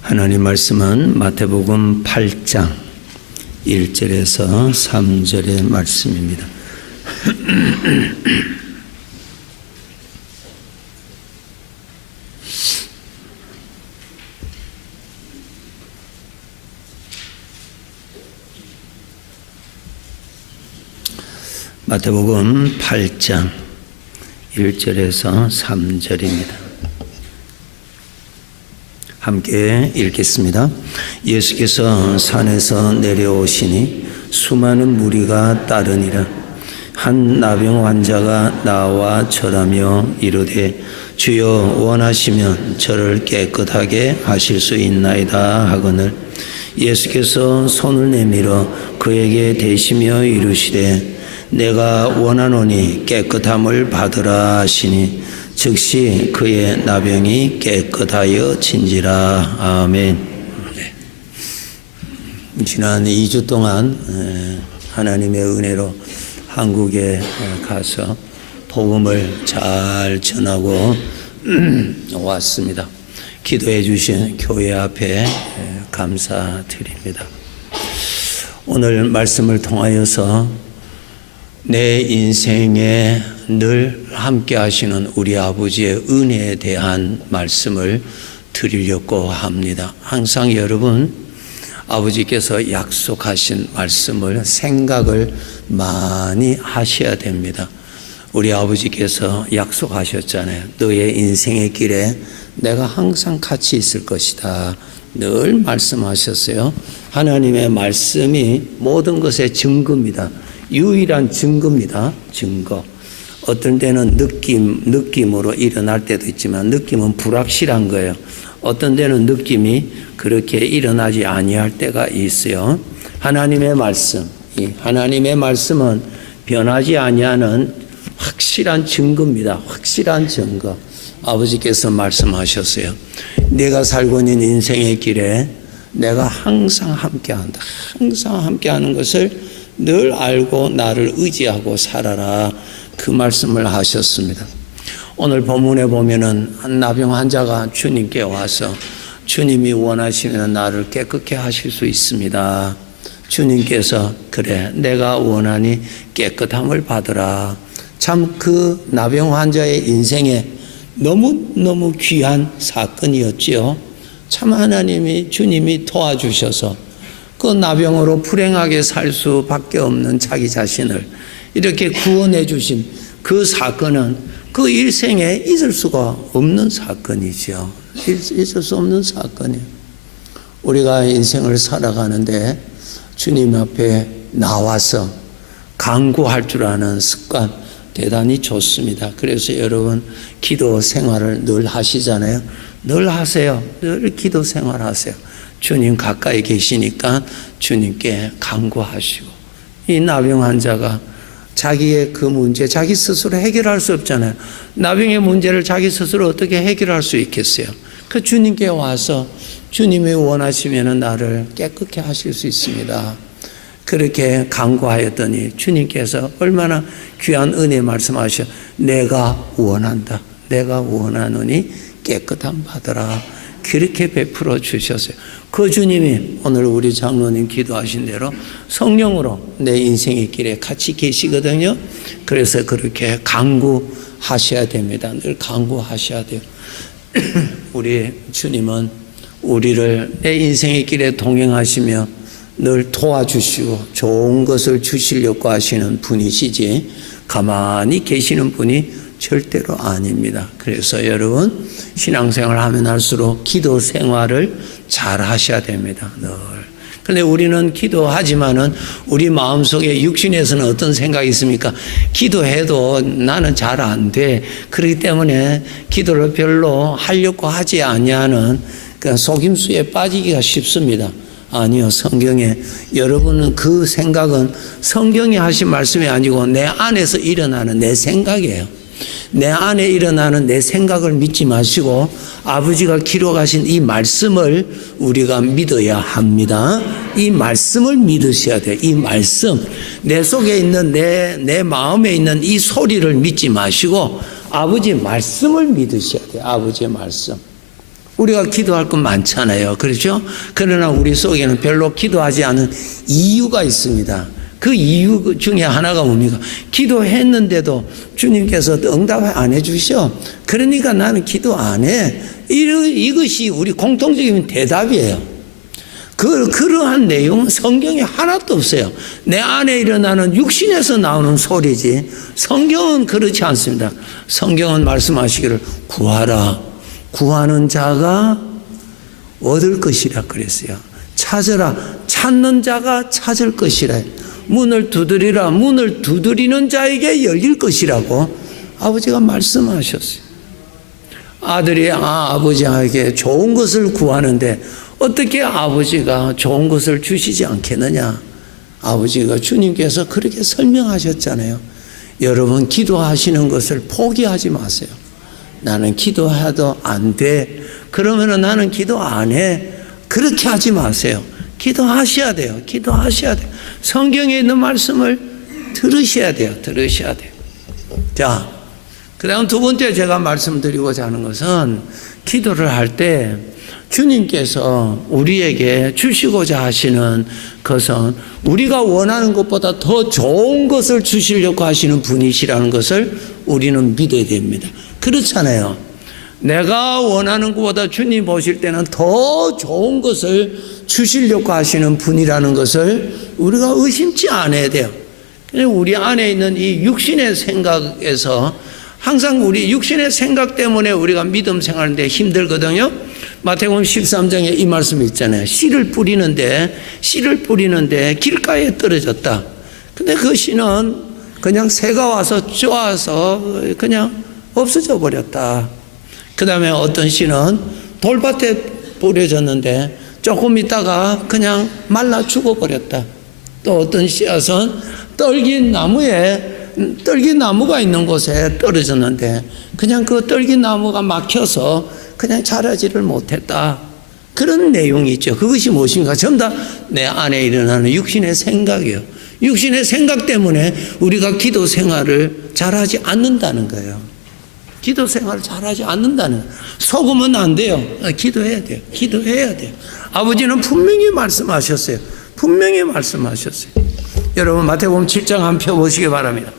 하나님 말씀은 마태복음 8장 1절에서 3절의 말씀입니다. 마태복음 8장 1절에서 3절입니다. 함께 읽겠습니다. 예수께서 산에서 내려오시니 수많은 무리가 따르니라. 한 나병 환자가 나와 절하며 이르되 주여 원하시면 저를 깨끗하게 하실 수 있나이다 하거늘 예수께서 손을 내밀어 그에게 대시며 이르시되 내가 원하노니 깨끗함을 받으라 하시니 즉시 그의 나병이 깨끗하여 진지라. 아멘. 네. 지난 2주 동안 하나님의 은혜로 한국에 가서 복음을 잘 전하고 왔습니다. 기도해 주신 교회 앞에 감사드립니다. 오늘 말씀을 통하여서 내 인생에 늘 함께 하시는 우리 아버지의 은혜에 대한 말씀을 드리려고 합니다. 항상 여러분, 아버지께서 약속하신 말씀을 생각을 많이 하셔야 됩니다. 우리 아버지께서 약속하셨잖아요. 너의 인생의 길에 내가 항상 같이 있을 것이다. 늘 말씀하셨어요. 하나님의 말씀이 모든 것의 증거입니다. 유일한 증거입니다. 증거. 어떤 때는 느낌으로 일어날 때도 있지만 느낌은 불확실한 거예요. 어떤 때는 느낌이 그렇게 일어나지 아니할 때가 있어요. 하나님의 말씀, 이 하나님의 말씀은 변하지 아니하는 확실한 증거입니다. 확실한 증거. 아버지께서 말씀하셨어요. 내가 살고 있는 인생의 길에 내가 항상 함께한다. 항상 함께하는 것을 늘 알고 나를 의지하고 살아라. 그 말씀을 하셨습니다. 오늘 본문에 보면은 한 나병 환자가 주님께 와서 주님이 원하시면 나를 깨끗게 하실 수 있습니다. 주님께서 그래 내가 원하니 깨끗함을 받으라. 참 그 나병 환자의 인생에 너무너무 귀한 사건이었지요. 참 하나님이 주님이 도와주셔서 그 나병으로 불행하게 살 수밖에 없는 자기 자신을 이렇게 구원해 주신 그 사건은 그 일생에 잊을 수가 없는 사건이죠. 잊을 수 없는 사건이에요. 우리가 인생을 살아가는데 주님 앞에 나와서 간구할 줄 아는 습관 대단히 좋습니다. 그래서 여러분 기도 생활을 늘 하시잖아요. 늘 하세요. 늘 기도 생활 하세요. 주님 가까이 계시니까 주님께 간구하시고. 이 나병 환자가 자기의 그 문제 자기 스스로 해결할 수 없잖아요. 나병의 문제를 자기 스스로 어떻게 해결할 수 있겠어요? 그 주님께 와서 주님이 원하시면 나를 깨끗게 하실 수 있습니다. 그렇게 간구하였더니 주님께서 얼마나 귀한 은혜 말씀하셔. 내가 원한다. 내가 원하노니 깨끗함 받으라. 그렇게 베풀어 주셨어요. 그 주님이 오늘 우리 장로님 기도하신 대로 성령으로 내 인생의 길에 같이 계시거든요. 그래서 그렇게 간구하셔야 됩니다. 늘 간구하셔야 돼요. 우리 주님은 우리를 내 인생의 길에 동행하시며 늘 도와주시고 좋은 것을 주시려고 하시는 분이시지 가만히 계시는 분이 절대로 아닙니다. 그래서 여러분 신앙생활 하면 할수록 기도 생활을 잘 하셔야 됩니다. 늘. 그런데 우리는 기도하지만은 우리 마음속에 육신에서는 어떤 생각이 있습니까? 기도해도 나는 잘 안 돼. 그렇기 때문에 기도를 별로 하려고 하지 아니하는 그 속임수에 빠지기가 쉽습니다. 아니요. 성경에 여러분은 그 생각은 성경이 하신 말씀이 아니고 내 안에서 일어나는 내 생각이에요. 내 안에 일어나는 내 생각을 믿지 마시고 아버지가 기록하신 이 말씀을 우리가 믿어야 합니다. 이 말씀을 믿으셔야 돼요. 이 말씀. 내 속에 있는 내 마음에 있는 이 소리를 믿지 마시고 아버지의 말씀을 믿으셔야 돼요. 아버지의 말씀. 우리가 기도할 건 많잖아요. 그렇죠? 그러나 우리 속에는 별로 기도하지 않은 이유가 있습니다. 그 이유 중에 하나가 뭡니까? 기도했는데도 주님께서 응답 안 해주셔. 그러니까 나는 기도 안 해. 이것이 우리 공통적인 대답이에요. 그러한 내용은 성경에 하나도 없어요. 내 안에 일어나는 육신에서 나오는 소리지 성경은 그렇지 않습니다. 성경은 말씀하시기를 구하라. 구하는 자가 얻을 것이라 그랬어요. 찾으라. 찾는 자가 찾을 것이라. 문을 두드리라. 문을 두드리는 자에게 열릴 것이라고 아버지가 말씀하셨어요. 아들이 아버지에게 좋은 것을 구하는데 어떻게 아버지가 좋은 것을 주시지 않겠느냐. 아버지가 주님께서 그렇게 설명하셨잖아요. 여러분 기도하시는 것을 포기하지 마세요. 나는 기도해도 안 돼. 그러면 나는 기도 안 해. 그렇게 하지 마세요. 기도하셔야 돼요. 기도하셔야 돼요. 성경에 있는 말씀을 들으셔야 돼요. 들으셔야 돼요. 자, 그 다음 두 번째 제가 말씀드리고자 하는 것은 기도를 할 때 주님께서 우리에게 주시고자 하시는 것은 우리가 원하는 것보다 더 좋은 것을 주시려고 하시는 분이시라는 것을 우리는 믿어야 됩니다. 그렇잖아요. 내가 원하는 것보다 주님 보실 때는 더 좋은 것을 주시려고 하시는 분이라는 것을 우리가 의심치 않아야 돼요. 우리 안에 있는 이 육신의 생각에서 항상 우리 육신의 생각 때문에 우리가 믿음 생활하는데 힘들거든요. 마태복음 13장에 이 말씀이 있잖아요. 씨를 뿌리는데 길가에 떨어졌다. 근데 그 씨는 그냥 새가 와서 쪼아서 그냥 없어져 버렸다. 그 다음에 어떤 씨는 돌밭에 뿌려졌는데 조금 있다가 그냥 말라 죽어버렸다. 또 어떤 씨앗은 떨긴 나무가 있는 곳에 떨어졌는데 그냥 그 떨긴 나무가 막혀서 그냥 자라지를 못했다. 그런 내용이 있죠. 그것이 무엇인가? 전부 다 내 안에 일어나는 육신의 생각이에요. 육신의 생각 때문에 우리가 기도 생활을 잘하지 않는다는 거예요. 기도 생활을 잘하지 않는다는 거예요. 속으면 안 돼요. 기도해야 돼요. 기도해야 돼요. 아버지는 분명히 말씀하셨어요. 분명히 말씀하셨어요. 여러분 마태복음 7장 한 펴 보시기 바랍니다.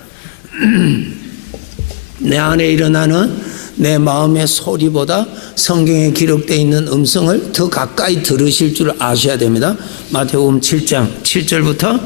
내 안에 일어나는 내 마음의 소리보다 성경에 기록되어 있는 음성을 더 가까이 들으실 줄 아셔야 됩니다. 마태복음 7장 7절부터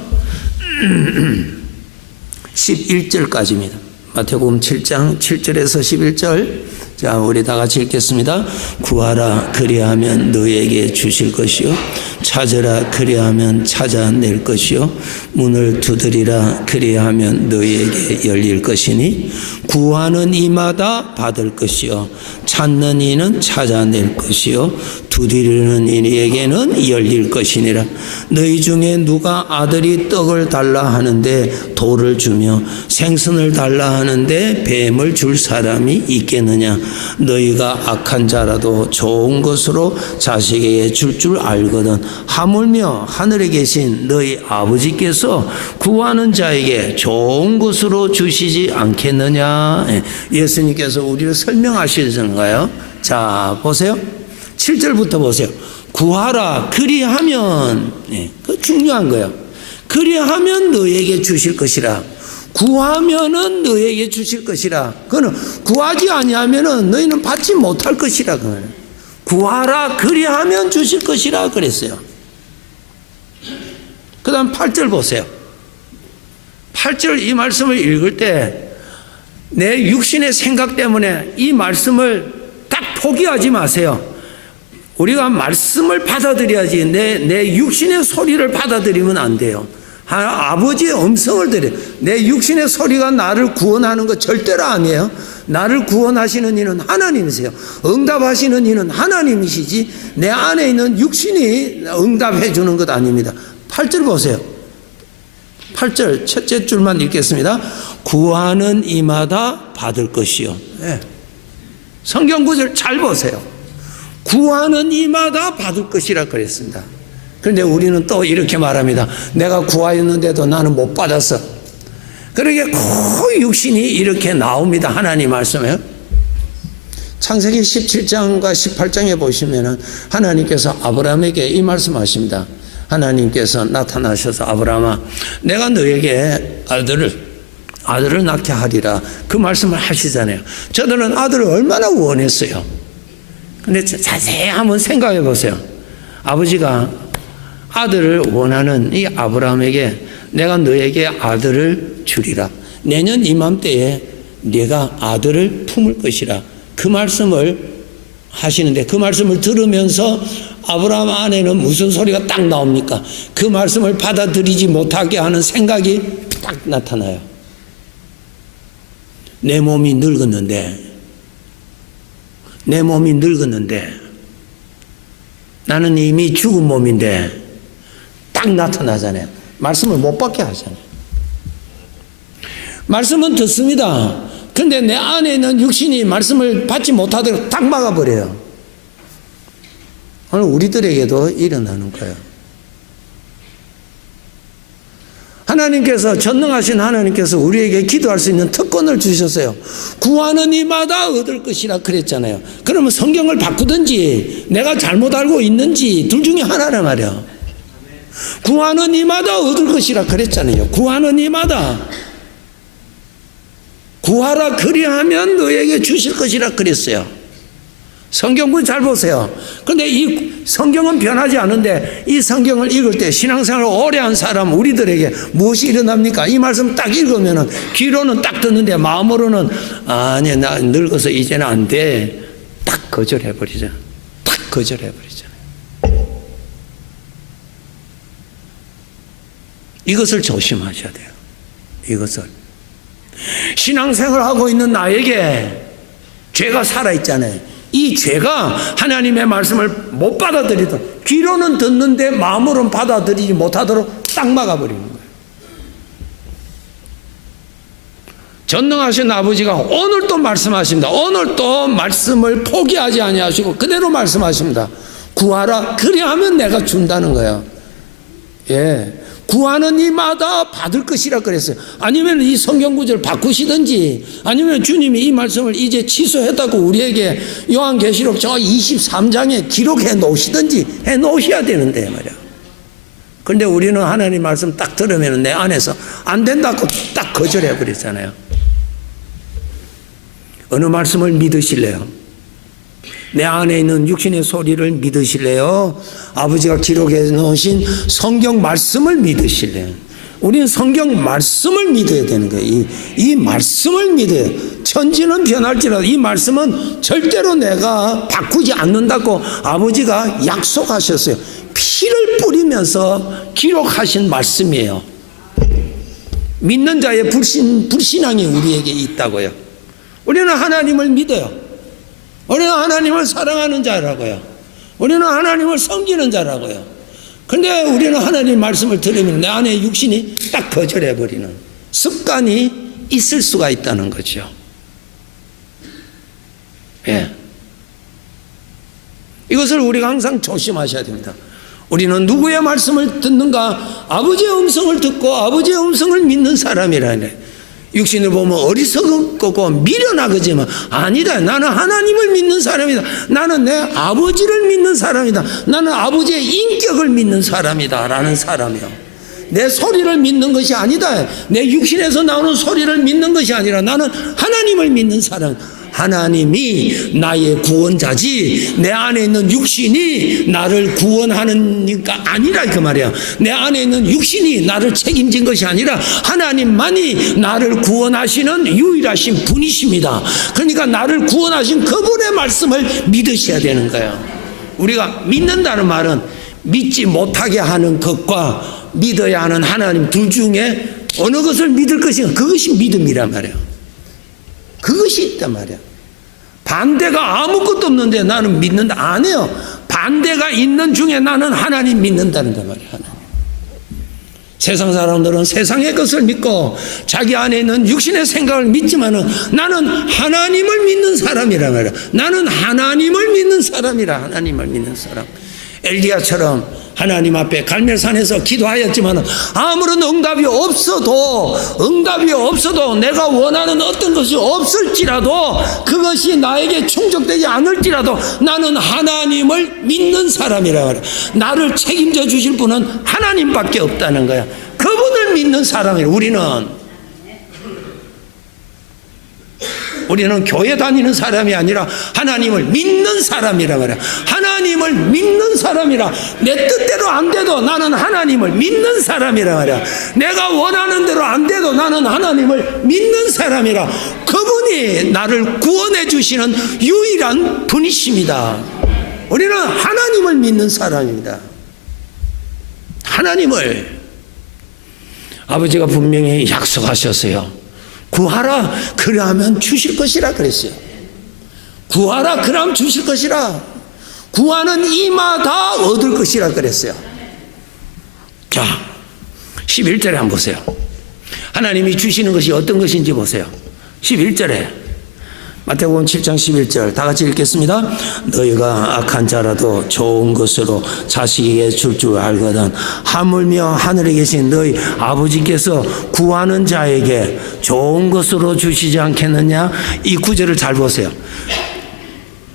11절까지입니다. 마태복음 7장 7절에서 11절. 자, 우리 다 같이 읽겠습니다. 구하라 그리하면 너에게 주실 것이요 찾으라 그리하면 찾아낼 것이요 문을 두드리라 그리하면 너에게 열릴 것이니 구하는 이마다 받을 것이요 찾는 이는 찾아낼 것이요 두드리는 이에게는 열릴 것이니라. 너희 중에 누가 아들이 떡을 달라 하는데 돌을 주며 생선을 달라 하는데 뱀을 줄 사람이 있겠느냐. 너희가 악한 자라도 좋은 것으로 자식에게 줄 줄 알거든 하물며 하늘에 계신 너희 아버지께서 구하는 자에게 좋은 것으로 주시지 않겠느냐. 예수님께서 우리를 설명하시는가요? 자, 보세요. 7절부터 보세요. 구하라 그리하면, 그 중요한 거예요. 그리하면 너에게 주실 것이라. 구하면은 너에게 주실 것이라. 그거는 구하지 아니하면은 너희는 받지 못할 것이라. 그거는 구하라 그리하면 주실 것이라 그랬어요. 그 다음 8절 보세요. 8절 이 말씀을 읽을 때 내 육신의 생각 때문에 이 말씀을 딱 포기하지 마세요. 우리가 말씀을 받아들여야지 내 육신의 소리를 받아들이면 안 돼요. 아버지의 음성을 들여. 내 육신의 소리가 나를 구원하는 거 절대로 아니에요. 나를 구원하시는 이는 하나님이세요. 응답하시는 이는 하나님이시지 내 안에 있는 육신이 응답해 주는 것 아닙니다. 8절 보세요. 8절 첫째 줄만 읽겠습니다. 구하는 이마다 받을 것이요. 네. 성경 구절 잘 보세요. 구하는 이마다 받을 것이라 그랬습니다. 그런데 우리는 또 이렇게 말합니다. 내가 구하였는데도 나는 못 받았어. 그러게 그 육신이 이렇게 나옵니다. 하나님 말씀에. 창세기 17장과 18장에 보시면은 하나님께서 아브라함에게 이 말씀하십니다. 하나님께서 나타나셔서 아브라함아, 내가 너에게 아들을 낳게 하리라, 그 말씀을 하시잖아요. 저들은 아들을 얼마나 원했어요. 근데 자세히 한번 생각해 보세요. 아버지가 아들을 원하는 이 아브라함에게 내가 너에게 아들을 주리라, 내년 이맘때에 네가 아들을 품을 것이라, 그 말씀을 하시는데, 그 말씀을 들으면서 아브라함 안에는 무슨 소리가 딱 나옵니까? 그 말씀을 받아들이지 못하게 하는 생각이 딱 나타나요. 내 몸이 늙었는데 나는 이미 죽은 몸인데, 딱 나타나잖아요. 말씀을 못 받게 하잖아요. 말씀은 듣습니다. 근데 내 안에 있는 육신이 말씀을 받지 못하도록 딱 막아버려요. 오늘 우리들에게도 일어나는 거예요. 하나님께서, 전능하신 하나님께서 우리에게 기도할 수 있는 특권을 주셨어요. 구하는 이마다 얻을 것이라 그랬잖아요. 그러면 성경을 바꾸든지 내가 잘못 알고 있는지 둘 중에 하나란 말이야. 구하는 이마다 얻을 것이라 그랬잖아요. 구하는 이마다. 구하라 그리하면 너에게 주실 것이라 그랬어요. 성경을 잘 보세요. 근데 이 성경은 변하지 않은데, 이 성경을 읽을 때 신앙생활을 오래 한 사람 우리들에게 무엇이 일어납니까? 이 말씀 딱 읽으면은 귀로는 딱 듣는데 마음으로는 아니, 나 늙어서 이제는 안 돼. 딱 거절해버리잖아. 딱 거절해버리잖아요. 이것을 조심하셔야 돼요. 이것을. 신앙생활을 하고 있는 나에게 죄가 살아있잖아요. 이 죄가 하나님의 말씀을 못 받아들이도록, 귀로는 듣는데 마음으로는 받아들이지 못하도록 딱 막아버리는 거예요. 전능하신 아버지가 오늘 또 말씀하십니다. 오늘 또 말씀을 포기하지 아니하시고 그대로 말씀하십니다. 구하라 그리하면 내가 준다는 거예요. 예, 구하는 이마다 받을 것이라 그랬어요. 아니면 이 성경 구절을 바꾸시든지, 아니면 주님이 이 말씀을 이제 취소했다고 우리에게 요한계시록 저 23장에 기록해 놓으시든지 해 놓으셔야 되는데 말이야. 그런데 우리는 하나님 말씀 딱 들으면 내 안에서 안 된다고 딱 거절해 버리잖아요. 어느 말씀을 믿으실래요? 내 안에 있는 육신의 소리를 믿으실래요? 아버지가 기록해 놓으신 성경 말씀을 믿으실래요? 우리는 성경 말씀을 믿어야 되는 거예요. 이 말씀을 믿어요. 천지는 변할지라도 이 말씀은 절대로 내가 바꾸지 않는다고 아버지가 약속하셨어요. 피를 뿌리면서 기록하신 말씀이에요. 믿는 자의 불신앙이 우리에게 있다고요. 우리는 하나님을 믿어요. 우리는 하나님을 사랑하는 자라고요. 우리는 하나님을 섬기는 자라고요. 근데 우리는 하나님 말씀을 들으면 내 안에 육신이 딱 거절해버리는 습관이 있을 수가 있다는 거죠. 예. 이것을 우리가 항상 조심하셔야 됩니다. 우리는 누구의 말씀을 듣는가? 아버지의 음성을 듣고 아버지의 음성을 믿는 사람이라네. 육신을 보면 어리석고 미련하거지만 아니다. 나는 하나님을 믿는 사람이다. 나는 내 아버지를 믿는 사람이다. 나는 아버지의 인격을 믿는 사람이다 라는 사람이요. 내 소리를 믿는 것이 아니다. 내 육신에서 나오는 소리를 믿는 것이 아니라 나는 하나님을 믿는 사람. 하나님이 나의 구원자지 내 안에 있는 육신이 나를 구원하는가 아니라 그 말이야. 내 안에 있는 육신이 나를 책임진 것이 아니라 하나님만이 나를 구원하시는 유일하신 분이십니다. 그러니까 나를 구원하신 그분의 말씀을 믿으셔야 되는 거예요. 우리가 믿는다는 말은 믿지 못하게 하는 것과 믿어야 하는 하나님 둘 중에 어느 것을 믿을 것인가, 그것이 믿음이란 말이에요. 그것이 있단 말이야. 반대가 아무것도 없는데 나는 믿는다. 안 해요. 반대가 있는 중에 나는 하나님 믿는다는 말이야. 하나님. 세상 사람들은 세상의 것을 믿고 자기 안에 있는 육신의 생각을 믿지만은 나는 하나님을 믿는 사람이란 말이야. 나는 하나님을 믿는 사람이라. 하나님을 믿는 사람. 엘리야처럼 하나님 앞에 갈멜산에서 기도하였지만 아무런 응답이 없어도 내가 원하는 어떤 것이 없을지라도 그것이 나에게 충족되지 않을지라도 나는 하나님을 믿는 사람이라 말이야. 나를 책임져 주실 분은 하나님밖에 없다는 거야. 그분을 믿는 사람이에요. 우리는 교회 다니는 사람이 아니라 하나님을 믿는 사람이라 말이야. 하나님을 믿는 사람이라. 내 뜻대로 안 돼도 나는 하나님을 믿는 사람이라 말이야. 내가 원하는 대로 안 돼도 나는 하나님을 믿는 사람이라. 그분이 나를 구원해 주시는 유일한 분이십니다. 우리는 하나님을 믿는 사람입니다. 하나님을 아버지가 분명히 약속하셨어요. 구하라 그러면 주실 것이라 그랬어요. 구하라 그러면 주실 것이라. 구하는 이마다 얻을 것이라 그랬어요. 자, 11절에 한번 보세요. 하나님이 주시는 것이 어떤 것인지 보세요. 11절에 마태복음 7장 11절 다 같이 읽겠습니다. 너희가 악한 자라도 좋은 것으로 자식에게 줄 줄 알거든 하물며 하늘에 계신 너희 아버지께서 구하는 자에게 좋은 것으로 주시지 않겠느냐. 이 구절을 잘 보세요.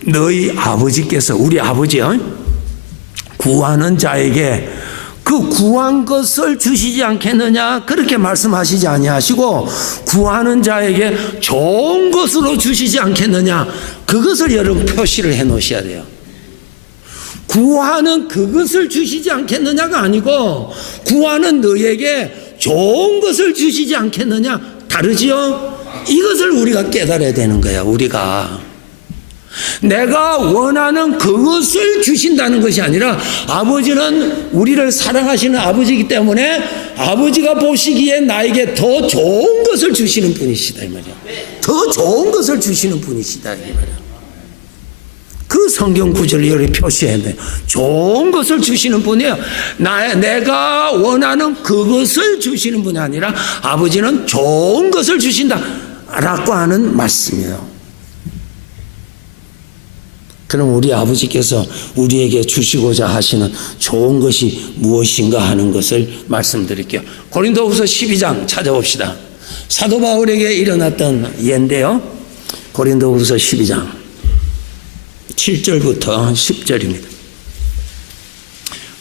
너희 아버지께서, 우리 아버지요, 구하는 자에게 그 구한 것을 주시지 않겠느냐 그렇게 말씀하시지 아니하시고 구하는 자에게 좋은 것으로 주시지 않겠느냐, 그것을 여러분 표시를 해 놓으셔야 돼요. 구하는 그것을 주시지 않겠느냐가 아니고 구하는 너에게 좋은 것을 주시지 않겠느냐, 다르지요? 이것을 우리가 깨달아야 되는 거야. 우리가 내가 원하는 그것을 주신다는 것이 아니라 아버지는 우리를 사랑하시는 아버지이기 때문에 아버지가 보시기에 나에게 더 좋은 것을 주시는 분이시다 이 말이야. 더 좋은 것을 주시는 분이시다 이 말이야. 그 성경 구절을 여기 표시해야 돼. 좋은 것을 주시는 분이에요. 내가 원하는 그것을 주시는 분이 아니라 아버지는 좋은 것을 주신다 라고 하는 말씀이에요. 그럼 우리 아버지께서 우리에게 주시고자 하시는 좋은 것이 무엇인가 하는 것을 말씀드릴게요. 고린도후서 12장 찾아봅시다. 사도 바울에게 일어났던 예인데요. 고린도후서 12장 7절부터 10절입니다.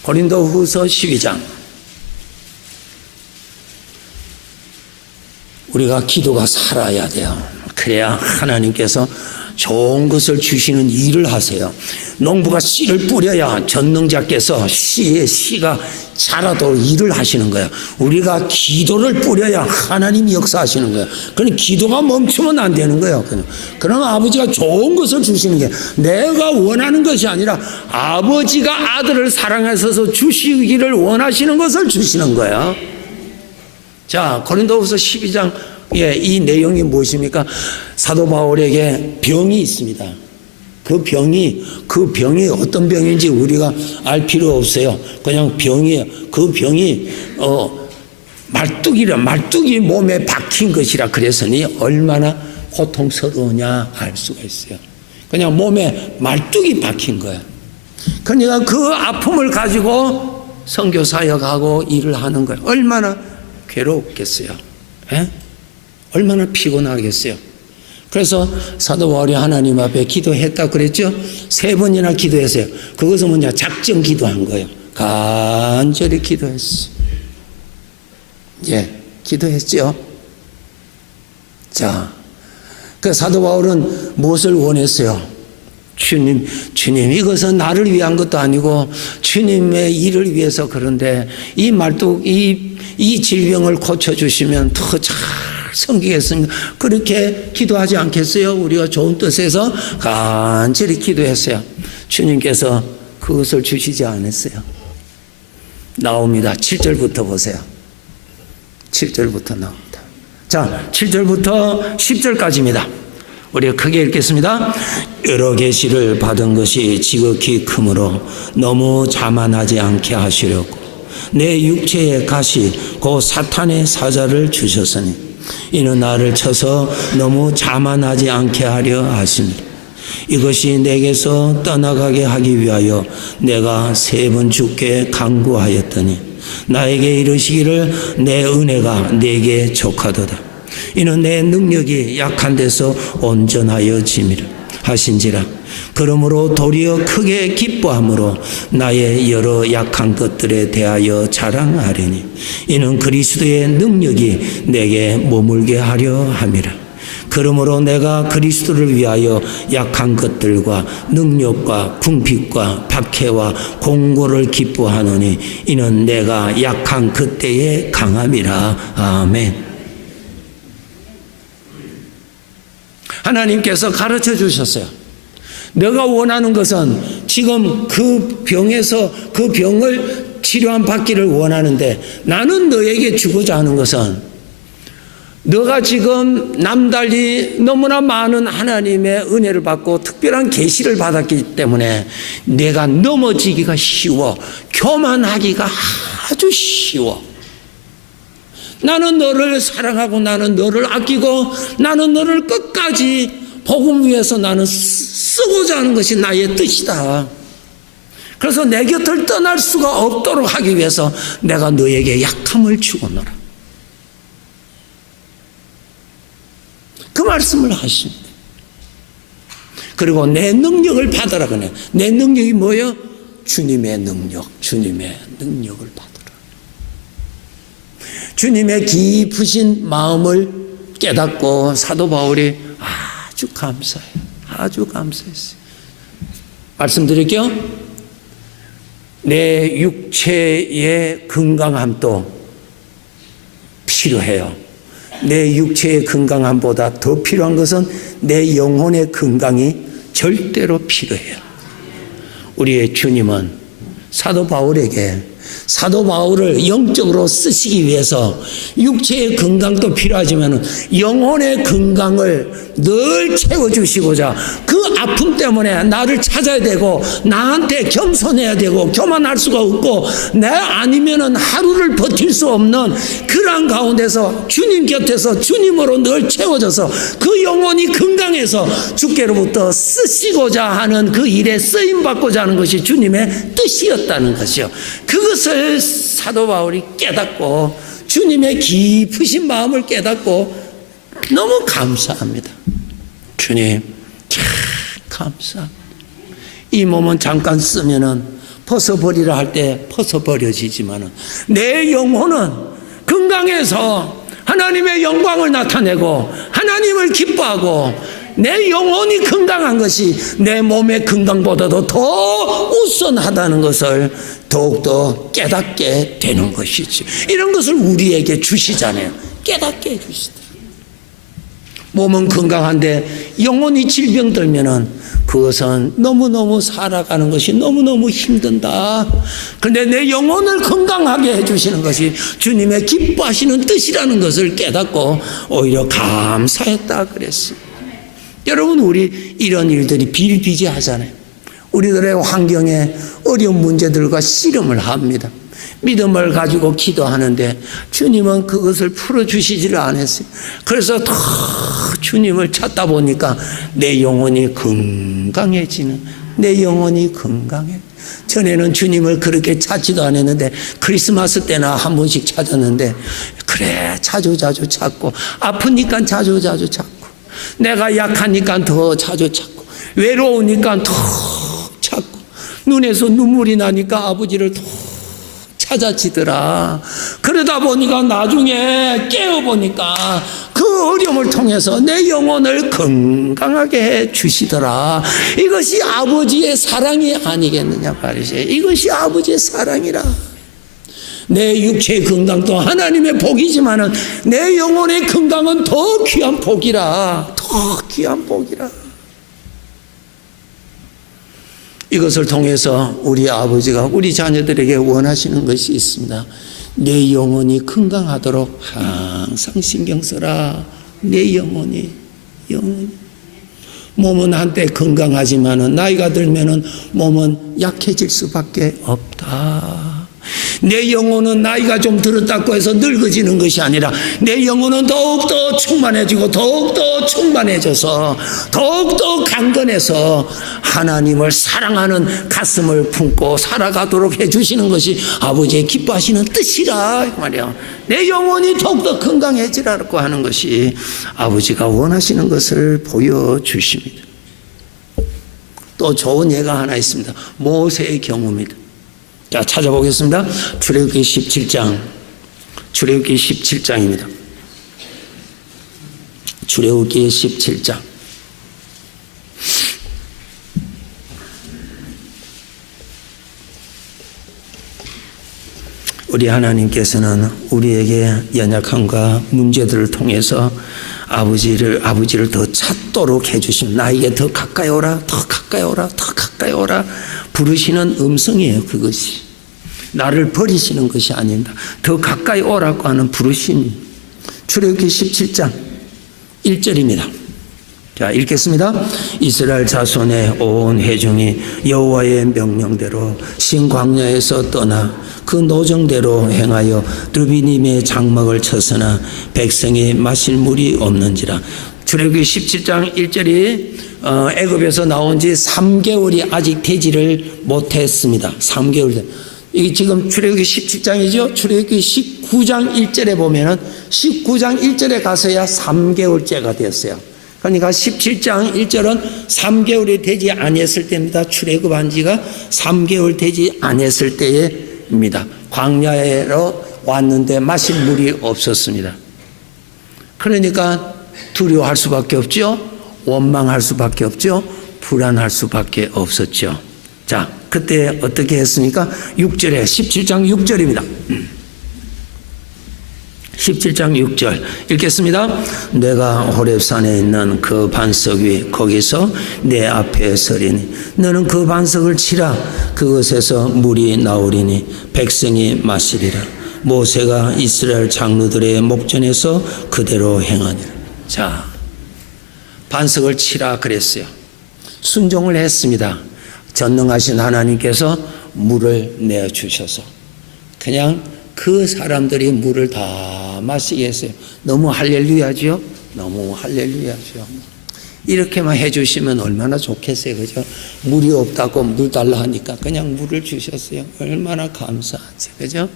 고린도후서 12장. 우리가 기도가 살아야 돼요. 그래야 하나님께서 좋은 것을 주시는 일을 하세요. 농부가 씨를 뿌려야 전능자께서 씨가 자라도록 일을 하시는 거예요. 우리가 기도를 뿌려야 하나님이 역사하시는 거예요. 그러니 기도가 멈추면 안 되는 거예요. 그럼 아버지가 좋은 것을 주시는 게 내가 원하는 것이 아니라 아버지가 아들을 사랑하셔서 주시기를 원하시는 것을 주시는 거예요. 자, 고린도후서 12장 이 내용이 무엇입니까? 사도 바울에게 병이 있습니다. 그 병이 어떤 병인지 우리가 알 필요 없어요. 그냥 병이에요. 그 병이 말뚝이 몸에 박힌 것이라 그랬으니 얼마나 고통스러우냐 알 수가 있어요. 그냥 몸에 말뚝이 박힌 거예요. 그러니까 그 아픔을 가지고 선교 사역하고 일을 하는 거예요. 얼마나 괴롭겠어요. 에? 얼마나 피곤하겠어요. 그래서 사도 바울이 하나님 앞에 기도했다 그랬죠. 3번이나 기도했어요. 그것은 뭐냐, 작정 기도한 거예요. 간절히 기도했어요. 기도했죠. 자, 그 사도 바울은 무엇을 원했어요? 주님, 이것은 나를 위한 것도 아니고 주님의 일을 위해서 그런데 이 말뚝, 이 질병을 고쳐주시면 더 잘 섬기겠습니다. 그렇게 기도하지 않겠어요? 우리가 좋은 뜻에서 간절히 기도했어요. 주님께서 그것을 주시지 않았어요. 나옵니다. 7절부터 보세요. 7절부터 나옵니다. 자, 7절부터 10절까지입니다. 우리가 크게 읽겠습니다. 여러 계시를 받은 것이 지극히 크므로 너무 자만하지 않게 하시려고 내 육체의 가시 곧 사탄의 사자를 주셨으니 이는 나를 쳐서 너무 자만하지 않게 하려 하십니다. 이것이 내게서 떠나가게 하기 위하여 내가 3번 주께 간구하였더니 나에게 이르시기를 내 은혜가 내게 족하도다. 이는 내 능력이 약한 데서 온전하여 짐이라 하신지라. 그러므로 도리어 크게 기뻐함으로 나의 여러 약한 것들에 대하여 자랑하려니 이는 그리스도의 능력이 내게 머물게 하려 함이라. 그러므로 내가 그리스도를 위하여 약한 것들과 능력과 궁핍과 박해와 공고를 기뻐하노니 이는 내가 약한 그때의 강함이라. 아멘. 하나님께서 가르쳐 주셨어요. 너가 원하는 것은 지금 그 병에서 그 병을 치료함 받기를 원하는데 나는 너에게 주고자 하는 것은 너가 지금 남달리 너무나 많은 하나님의 은혜를 받고 특별한 계시를 받았기 때문에 내가 넘어지기가 쉬워. 교만하기가 아주 쉬워. 나는 너를 사랑하고 나는 너를 아끼고 나는 너를 끝까지 복음 위해서 나는 쓰고자 하는 것이 나의 뜻이다. 그래서 내 곁을 떠날 수가 없도록 하기 위해서 내가 너에게 약함을 주고노라. 그 말씀을 하십니다. 그리고 내 능력을 받아라 그래. 내 능력이 뭐예요? 주님의 능력, 주님의 능력을 받아라. 주님의 깊으신 마음을 깨닫고 사도 바울이 아주 감사해요. 아주 감사했어요. 말씀드릴게요. 내 육체의 건강함도 필요해요. 내 육체의 건강함보다 더 필요한 것은 내 영혼의 건강이 절대로 필요해요. 우리의 주님은 사도 바울을 영적으로 쓰시기 위해서 육체의 건강도 필요하지만 영혼의 건강을 늘 채워주시고자 그 아픔 때문에 나를 찾아야 되고 나한테 겸손해야 되고 교만할 수가 없고 내 아니면은 하루를 버틸 수 없는 그러한 가운데서 주님 곁에서 주님으로 늘 채워져서 그 영혼이 건강해서 주께로부터 쓰시고자 하는 그 일에 쓰임받고자 하는 것이 주님의 뜻이었다는 것이요. 그것을 사도 바울이 깨닫고 주님의 깊으신 마음을 깨닫고 너무 감사합니다. 주님 참 감사합니다. 이 몸은 잠깐 쓰면은 벗어버리라 할 때 벗어버려지지만은 내 영혼은 건강해서 하나님의 영광을 나타내고 하나님을 기뻐하고 내 영혼이 건강한 것이 내 몸의 건강보다도 더 우선하다는 것을 더욱더 깨닫게 되는 것이죠. 이런 것을 우리에게 주시잖아요. 깨닫게 해주시더라. 몸은 건강한데 영혼이 질병 들면은 그것은 너무너무 살아가는 것이 너무너무 힘든다. 그런데 내 영혼을 건강하게 해주시는 것이 주님의 기뻐하시는 뜻이라는 것을 깨닫고 오히려 감사했다 그랬어요. 여러분, 우리 이런 일들이 비일비재하잖아요. 우리들의 환경에 어려운 문제들과 씨름을 합니다. 믿음을 가지고 기도하는데 주님은 그것을 풀어주시지를 않았어요. 그래서 더 주님을 찾다 보니까 내 영혼이 건강해지는, 내 영혼이 건강해. 전에는 주님을 그렇게 찾지도 않았는데 크리스마스 때나 한 번씩 찾았는데 그래 자주 찾고 아프니까 자주 찾고 내가 약하니까 더 자주 찾고 외로우니까 더 찾고 눈에서 눈물이 나니까 아버지를 더 찾아지더라. 그러다 보니까 나중에 깨어보니까 그 어려움을 통해서 내 영혼을 건강하게 해 주시더라. 이것이 아버지의 사랑이 아니겠느냐 말이지. 이것이 아버지의 사랑이라. 내 육체의 건강도 하나님의 복이지만은 내 영혼의 건강은 더 귀한 복이라. 더 귀한 복이라. 이것을 통해서 우리 아버지가 우리 자녀들에게 원하시는 것이 있습니다. 내 영혼이 건강하도록 항상 신경 써라. 내 영혼이. 몸은 한때 건강하지만은 나이가 들면은 몸은 약해질 수밖에 없다. 내 영혼은 나이가 좀 들었다고 해서 늙어지는 것이 아니라 내 영혼은 더욱더 충만해지고 더욱더 충만해져서 더욱더 강건해서 하나님을 사랑하는 가슴을 품고 살아가도록 해주시는 것이 아버지의 기뻐하시는 뜻이라 이 말이야. 내 영혼이 더욱더 건강해지라고 하는 것이 아버지가 원하시는 것을 보여주십니다. 또 좋은 예가 하나 있습니다. 모세의 경우입니다. 자, 찾아보겠습니다. 출애굽기 17장. 출애굽기 17장입니다. 출애굽기 17장. 우리 하나님께서는 우리에게 연약함과 문제들을 통해서 아버지를 더 찾도록 해주시면 나에게 더 가까이 오라, 더 가까이 오라, 더 가까이 오라 부르시는 음성이에요. 그것이 나를 버리시는 것이 아닙니다. 더 가까이 오라고 하는 부르심이. 출애굽기 17장 1절입니다. 자, 읽겠습니다. 이스라엘 자손의 온 회중이 여호와의 명령대로 신 광야에서 떠나 그 노정대로 행하여 르비님의 장막을 쳤으나 백성이 마실 물이 없는지라. 출애굽기 17장 1절이 애굽에서 나온 지 3개월이 아직 되지를 못했습니다. 3개월. 이게 지금 출애굽기 17장이죠. 출애굽기 19장 1절에 보면은 19장 1절에 가서야 3개월째가 되었어요. 그러니까 17장 1절은 3개월이 되지 아니했을 때입니다. 출애굽한 지가 3개월 되지 아니했을 때입니다. 광야로 왔는데 마실 물이 없었습니다. 그러니까 두려워할 수밖에 없죠. 원망할 수밖에 없죠. 불안할 수밖에 없었죠. 자, 그때 어떻게 했습니까? 6절에 17장 6절입니다. 17장 6절 읽겠습니다. 내가 호렙산에 있는 그 반석 위 거기서 내 앞에 서리니 너는 그 반석을 치라. 그것에서 물이 나오리니 백성이 마시리라. 모세가 이스라엘 장로들의 목전에서 그대로 행하니라. 자, 반석을 치라 그랬어요. 순종을 했습니다. 전능하신 하나님께서 물을 내어주셔서 그냥 그 사람들이 물을 다 마시게 했어요. 너무 할렐루야죠? 너무 할렐루야죠. 이렇게만 해주시면 얼마나 좋겠어요. 그죠? 물이 없다고 물 달라 하니까 그냥 물을 주셨어요. 얼마나 감사하죠. 그죠?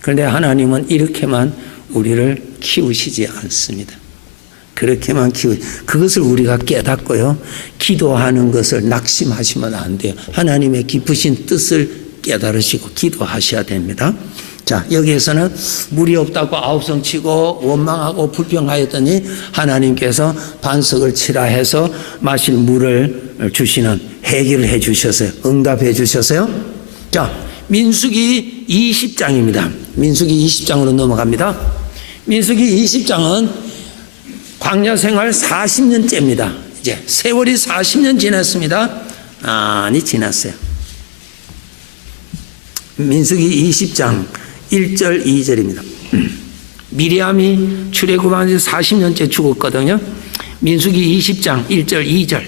그런데 하나님은 이렇게만 우리를 키우시지 않습니다. 그렇게만 그것을 우리가 깨닫고요. 기도하는 것을 낙심하시면 안 돼요. 하나님의 깊으신 뜻을 깨달으시고 기도하셔야 됩니다. 자, 여기에서는 물이 없다고 아우성 치고 원망하고 불평하였더니 하나님께서 반석을 치라 해서 마실 물을 주시는 해결을 해 주셨어요. 응답해 주셨어요. 자, 민수기 20장입니다. 민수기 20장으로 넘어갑니다. 민수기 20장은 광야 생활 40년째입니다. 이제 세월이 40년 지났습니다. 아니, 지났어요. 민수기 20장 1절 2절입니다. 미리암이 출애굽한 지 40년째 죽었거든요. 민수기 20장 1절 2절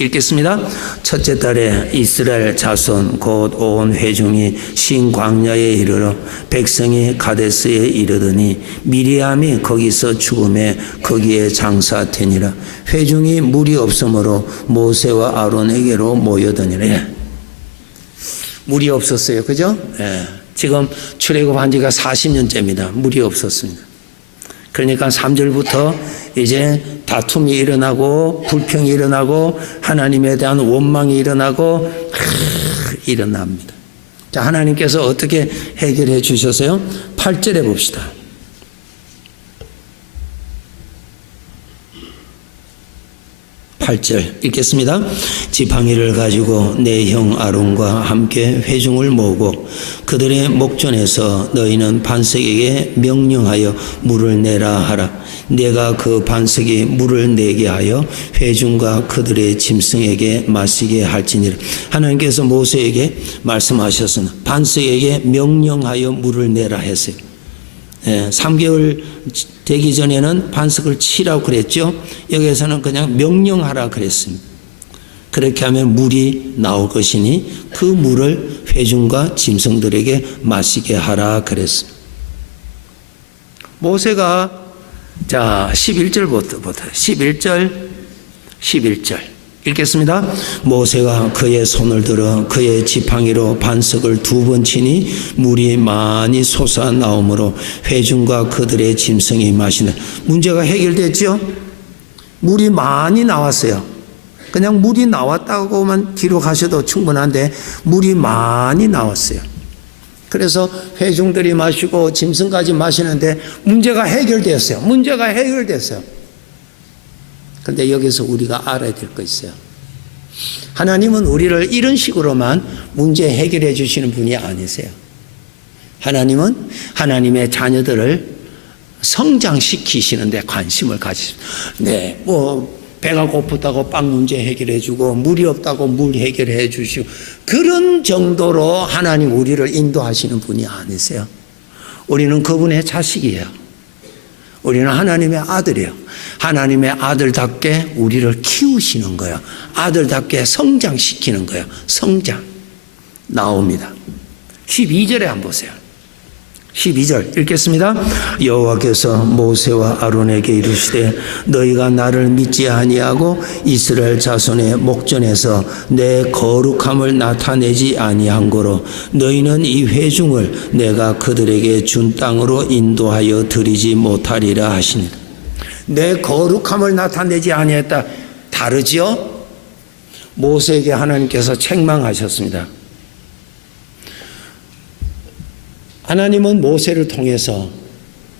읽겠습니다. 첫째 달에 이스라엘 자손 곧 온 회중이 신 광야에 이르러 백성이 가데스에 이르더니 미리암이 거기서 죽음에 거기에 장사되니라. 회중이 물이 없으므로 모세와 아론에게로 모여드니라. 물이 없었어요. 그죠? 예. 지금 출애굽한 지가 40년째입니다. 물이 없었습니다. 그러니까 3절부터 이제 다툼이 일어나고 불평이 일어나고 하나님에 대한 원망이 일어나고 일어납니다. 자, 하나님께서 어떻게 해결해 주셨어요? 8절에 봅시다. 8절 읽겠습니다. 지팡이를 가지고 내 형 아론과 함께 회중을 모으고 그들의 목전에서 너희는 반석에게 명령하여 물을 내라 하라. 내가 그 반석이 물을 내게 하여 회중과 그들의 짐승에게 마시게 할지니라. 하나님께서 모세에게 말씀하셨으나 반석에게 명령하여 물을 내라 했어요. 3개월 되기 전에는 반석을 치라고 그랬죠. 여기에서는 그냥 명령하라 그랬습니다. 그렇게 하면 물이 나올 것이니 그 물을 회중과 짐승들에게 마시게 하라 그랬습니다. 모세가 11절부터 11절 읽겠습니다. 모세가 그의 손을 들어 그의 지팡이로 반석을 2번 치니 물이 많이 솟아나오므로 회중과 그들의 짐승이 마시는. 문제가 해결됐죠? 물이 많이 나왔어요. 그냥 물이 나왔다고만 기록하셔도 충분한데 물이 많이 나왔어요. 그래서 회중들이 마시고 짐승까지 마시는데 문제가 해결됐어요. 그런데 여기서 우리가 알아야 될 거 있어요. 하나님은 우리를 이런 식으로만 문제 해결해 주시는 분이 아니세요. 하나님은 하나님의 자녀들을 성장시키시는데 관심을 가지십니다. 네, 배가 고프다고 빵 문제 해결해 주고 물이 없다고 물 해결해 주시고 그런 정도로 하나님 우리를 인도하시는 분이 아니세요. 우리는 그분의 자식이에요. 우리는 하나님의 아들이에요. 하나님의 아들답게 우리를 키우시는 거예요. 아들답게 성장시키는 거예요. 성장 나옵니다. 12절에 한번 보세요. 12절 읽겠습니다. 여호와께서 모세와 아론에게 이르시되 너희가 나를 믿지 아니하고 이스라엘 자손의 목전에서 내 거룩함을 나타내지 아니한 고로 너희는 이 회중을 내가 그들에게 준 땅으로 인도하여 드리지 못하리라 하시니라. 내 거룩함을 나타내지 아니했다. 다르지요? 모세에게 하나님께서 책망하셨습니다. 하나님은 모세를 통해서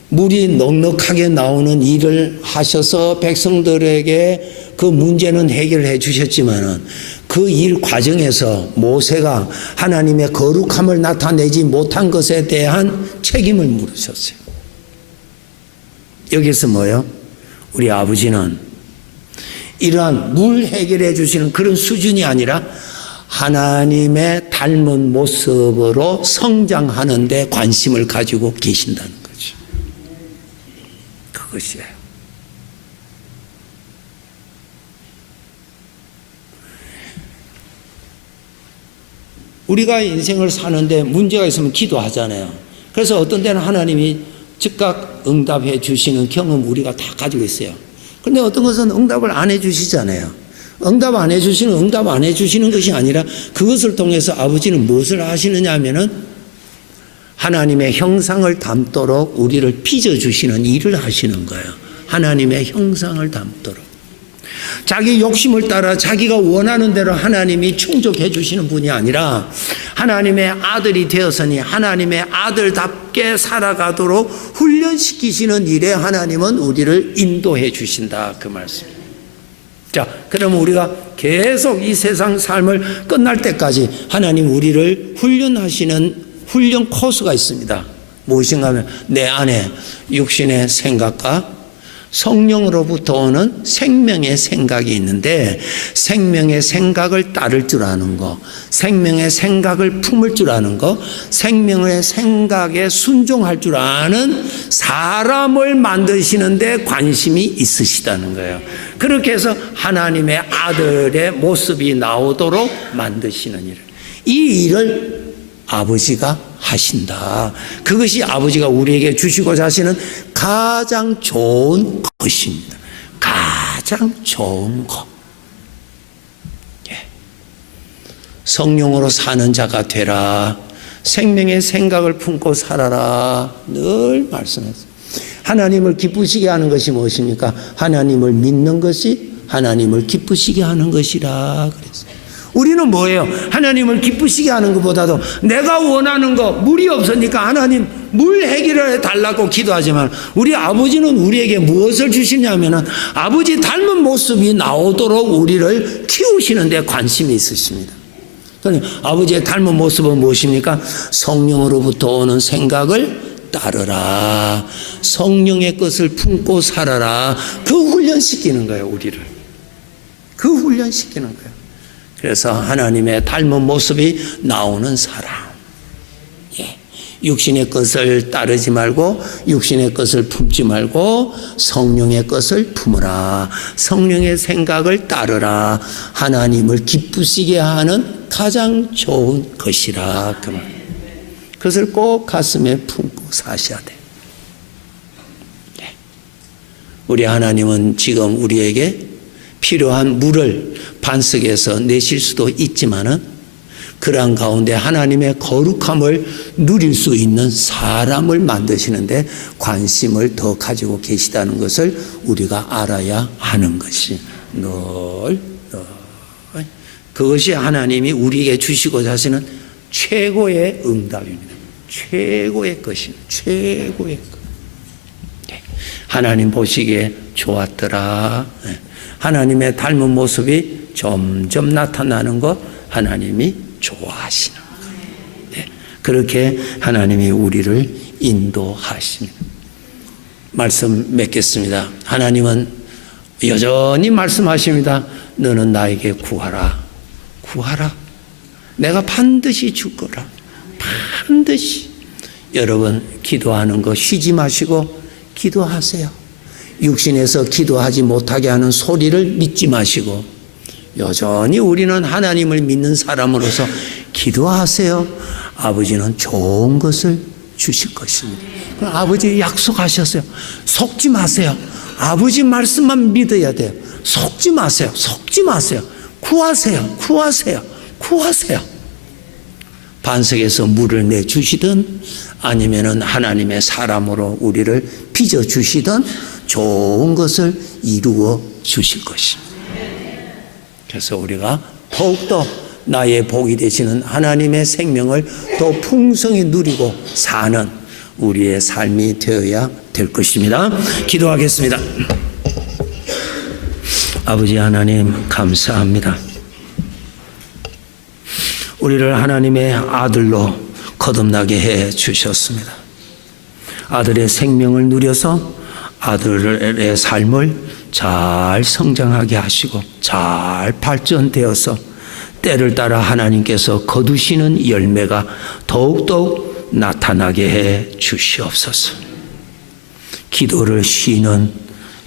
물이 넉넉하게 나오는 일을 하셔서 백성들에게 그 문제는 해결해 주셨지만은 그 일 과정에서 모세가 하나님의 거룩함을 나타내지 못한 것에 대한 책임을 물으셨어요. 여기서 뭐예요? 우리 아버지는 이러한 물 해결해 주시는 그런 수준이 아니라 하나님의 닮은 모습으로 성장하는 데 관심을 가지고 계신다는 거죠. 그것이에요. 우리가 인생을 사는데 문제가 있으면 기도하잖아요. 그래서 어떤 때는 하나님이 즉각 응답해 주시는 경험 우리가 다 가지고 있어요. 그런데 어떤 것은 응답을 안 해 주시잖아요. 응답 안 해주시는 것이 아니라 그것을 통해서 아버지는 무엇을 하시느냐 하면은 하나님의 형상을 담도록 우리를 빚어주시는 일을 하시는 거예요. 하나님의 형상을 담도록. 자기 욕심을 따라 자기가 원하는 대로 하나님이 충족해 주시는 분이 아니라 하나님의 아들이 되었으니 하나님의 아들답게 살아가도록 훈련시키시는 일에 하나님은 우리를 인도해 주신다. 그 말씀입니다. 자, 그러면 우리가 계속 이 세상 삶을 끝날 때까지 하나님 우리를 훈련하시는 훈련 코스가 있습니다. 무엇인가 하면 내 안에 육신의 생각과 성령으로부터 오는 생명의 생각이 있는데 생명의 생각을 따를 줄 아는 거, 생명의 생각을 품을 줄 아는 거, 생명의 생각에 순종할 줄 아는 사람을 만드시는데 관심이 있으시다는 거예요. 그렇게 해서 하나님의 아들의 모습이 나오도록 만드시는 일. 이 일을 아버지가 하신다. 그것이 아버지가 우리에게 주시고자 하시는 가장 좋은 것입니다. 가장 좋은 것. 예. 성령으로 사는 자가 되라. 생명의 생각을 품고 살아라. 늘 말씀했어요. 하나님을 기쁘시게 하는 것이 무엇입니까? 하나님을 믿는 것이 하나님을 기쁘시게 하는 것이라 그랬어요. 우리는 뭐예요? 하나님을 기쁘시게 하는 것보다도 내가 원하는 거 물이 없으니까 하나님 물 해결해 달라고 기도하지만 우리 아버지는 우리에게 무엇을 주시냐면은 아버지 닮은 모습이 나오도록 우리를 키우시는 데 관심이 있으십니다. 그러니 아버지의 닮은 모습은 무엇입니까? 성령으로부터 오는 생각을 따르라. 성령의 것을 품고 살아라. 그 훈련시키는 거예요, 우리를. 그 훈련시키는 거예요. 그래서 하나님의 닮은 모습이 나오는 사람. 예. 육신의 것을 따르지 말고 육신의 것을 품지 말고 성령의 것을 품으라. 성령의 생각을 따르라. 하나님을 기쁘시게 하는 가장 좋은 것이라. 그 말. 그것을 꼭 가슴에 품고 사셔야 돼요. 우리 하나님은 지금 우리에게 필요한 물을 반석에서 내실 수도 있지만은 그러한 가운데 하나님의 거룩함을 누릴 수 있는 사람을 만드시는데 관심을 더 가지고 계시다는 것을 우리가 알아야 하는 것이 늘 그것이 하나님이 우리에게 주시고자 하시는 최고의 응답입니다. 최고의 것입니다. 최고의 것. 하나님 보시기에 좋았더라. 하나님의 닮은 모습이 점점 나타나는 것 하나님이 좋아하시는 거예요. 그렇게 하나님이 우리를 인도하십니다. 말씀 맺겠습니다. 하나님은 여전히 말씀하십니다. 너는 나에게 구하라. 구하라. 내가 반드시 줄 거라. 반드시. 여러분 기도하는 거 쉬지 마시고 기도하세요. 육신에서 기도하지 못하게 하는 소리를 믿지 마시고 여전히 우리는 하나님을 믿는 사람으로서 기도하세요. 아버지는 좋은 것을 주실 것입니다. 아버지 약속하셨어요. 속지 마세요. 아버지 말씀만 믿어야 돼요. 속지 마세요. 속지 마세요. 구하세요. 구하세요. 구하세요. 반석에서 물을 내주시든 아니면은 하나님의 사람으로 우리를 빚어주시든 좋은 것을 이루어 주실 것입니다. 그래서 우리가 더욱더 나의 복이 되시는 하나님의 생명을 더 풍성히 누리고 사는 우리의 삶이 되어야 될 것입니다. 기도하겠습니다. 아버지 하나님 감사합니다. 우리를 하나님의 아들로 거듭나게 해 주셨습니다. 아들의 생명을 누려서 아들의 삶을 잘 성장하게 하시고 잘 발전되어서 때를 따라 하나님께서 거두시는 열매가 더욱더욱 나타나게 해 주시옵소서. 기도를 쉬는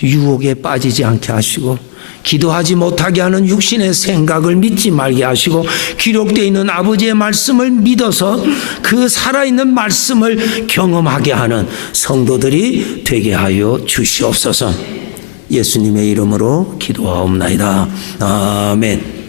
유혹에 빠지지 않게 하시고 기도하지 못하게 하는 육신의 생각을 믿지 말게 하시고 기록되어 있는 아버지의 말씀을 믿어서 그 살아있는 말씀을 경험하게 하는 성도들이 되게 하여 주시옵소서. 예수님의 이름으로 기도하옵나이다. 아멘.